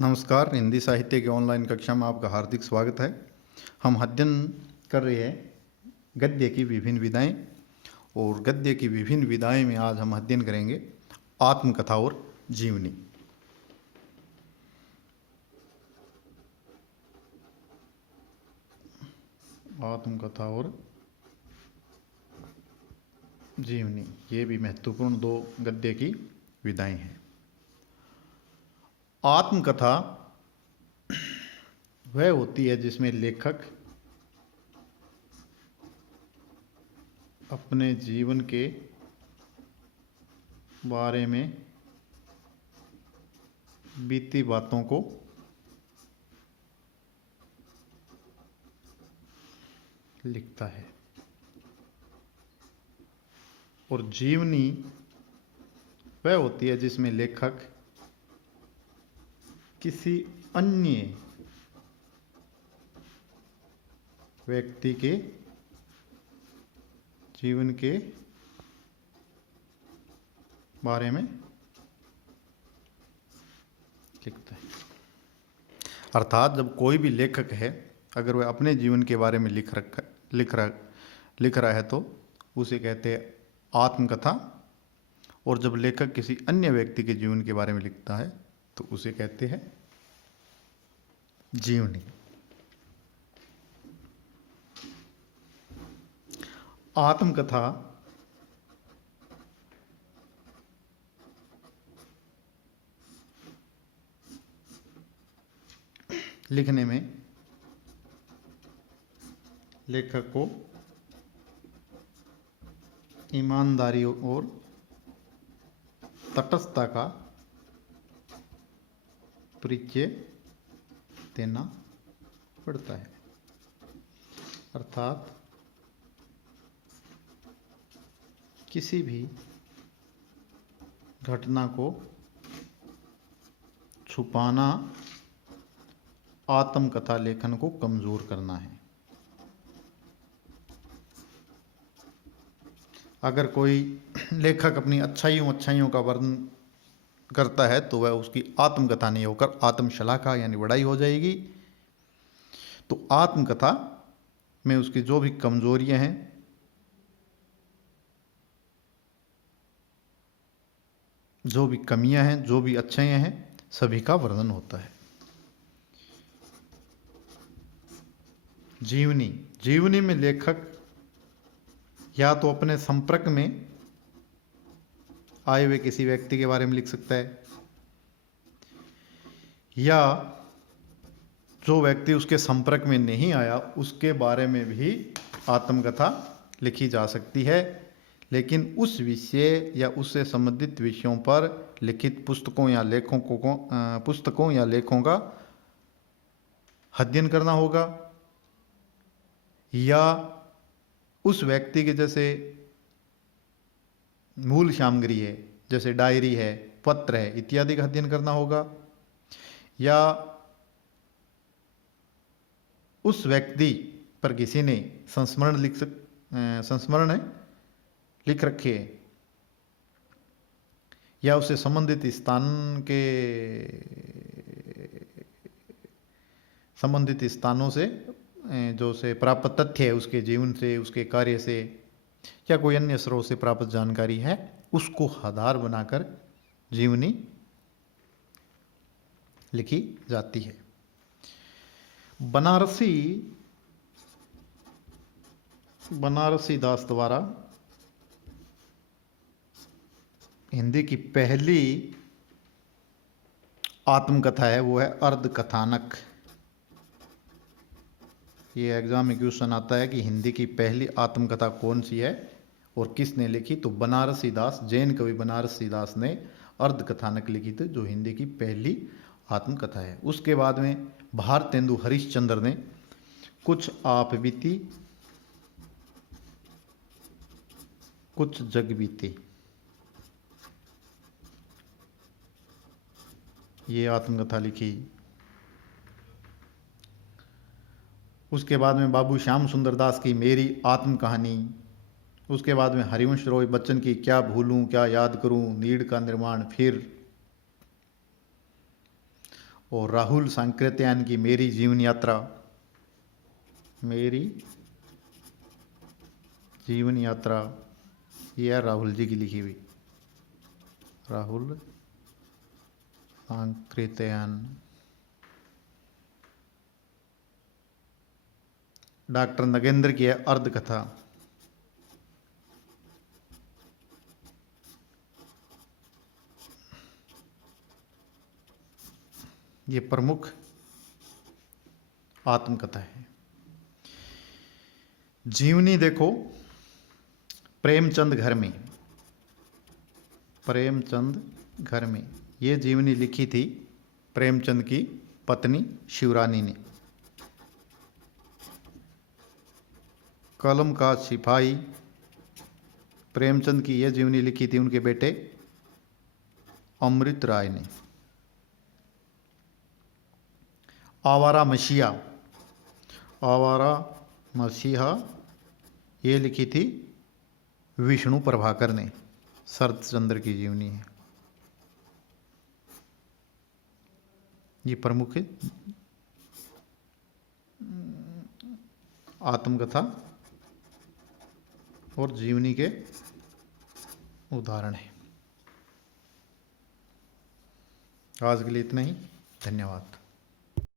नमस्कार। हिंदी साहित्य की ऑनलाइन कक्षा में आपका हार्दिक स्वागत है। हम अध्ययन कर रहे हैं गद्य की विभिन्न विधाएं, और गद्य की विभिन्न विधाएं में आज हम अध्ययन करेंगे आत्मकथा और जीवनी। आत्मकथा और जीवनी, ये भी महत्वपूर्ण दो गद्य की विधाएं हैं। आत्मकथा वह होती है जिसमें लेखक अपने जीवन के बारे में बीती बातों को लिखता है, और जीवनी वह होती है जिसमें लेखक किसी अन्य व्यक्ति के जीवन के बारे में लिखता है। अर्थात जब कोई भी लेखक है, अगर वह अपने जीवन के बारे में लिख रहा है तो उसे कहते हैं आत्मकथा, और जब लेखक किसी अन्य व्यक्ति के जीवन के बारे में लिखता है तो उसे कहते हैं जीवनी। आत्मकथा लिखने में लेखक को ईमानदारी और तटस्थता का परिचय देना पड़ता है। अर्थात किसी भी घटना को छुपाना आत्मकथा लेखन को कमजोर करना है। अगर कोई लेखक अपनी अच्छाइयों का वर्णन करता है तो वह उसकी आत्मकथा नहीं होकर आत्मशलाघा यानी बड़ाई हो जाएगी। तो आत्मकथा में उसकी जो भी कमजोरियां हैं, जो भी कमियां हैं, जो भी अच्छाइयां हैं, सभी का वर्णन होता है। जीवनी में लेखक या तो अपने संपर्क में आए हुए किसी व्यक्ति के बारे में लिख सकता है, या जो व्यक्ति उसके संपर्क में नहीं आया उसके बारे में भी आत्मकथा लिखी जा सकती है। लेकिन उस विषय या उससे संबंधित विषयों पर लिखित पुस्तकों या लेखों का अध्ययन करना होगा, या उस व्यक्ति के जैसे मूल सामग्री है, जैसे डायरी है, पत्र है इत्यादि का अध्ययन करना होगा, या उस व्यक्ति पर किसी ने संस्मरण लिख रखे हैं, या उससे संबंधित स्थानों से जो से प्राप्त तथ्य है, उसके जीवन से, उसके कार्य से, या कोई अन्य स्रोत से प्राप्त जानकारी है, उसको आधार बनाकर जीवनी लिखी जाती है। बनारसी दास द्वारा हिंदी की पहली आत्मकथा है, वो है अर्धकथानक। ये एग्जाम में क्वेश्चन आता है कि हिंदी की पहली आत्मकथा कौन सी है और किसने लिखी, तो बनारसी दास, जैन कवि बनारसी दास ने अर्धकथानक लिखी थी, जो हिंदी की पहली आत्मकथा है। उसके बाद में भारतेंदु हरिश्चंद्र ने कुछ आप बीती कुछ जग बीती, ये आत्मकथा लिखी। उसके बाद में बाबू श्याम सुंदर दास की मेरी आत्म कहानी, उसके बाद में हरिवंश रॉय बच्चन की क्या भूलूं क्या याद करूं, नीड़ का निर्माण, फिर और राहुल सांकृत्यायन की मेरी जीवन यात्रा, मेरी जीवन यात्रा, ये है राहुल जी की लिखी हुई, राहुल सांकृत्यायन। डॉक्टर नगेंद्र की है अर्ध कथा, ये प्रमुख आत्मकथा है। जीवनी देखो, प्रेमचंद घर में, प्रेमचंद घर में, ये जीवनी लिखी थी प्रेमचंद की पत्नी शिवरानी ने। कलम का सिपाही, प्रेमचंद की यह जीवनी लिखी थी उनके बेटे अमृत राय ने। आवारा मसीहा, आवारा मसीहा, ये लिखी थी विष्णु प्रभाकर ने। शरत चंद्र की जीवनी है। ये प्रमुख आत्मकथा और जीवनी के उदाहरण हैं। आज के लिए इतना ही, धन्यवाद।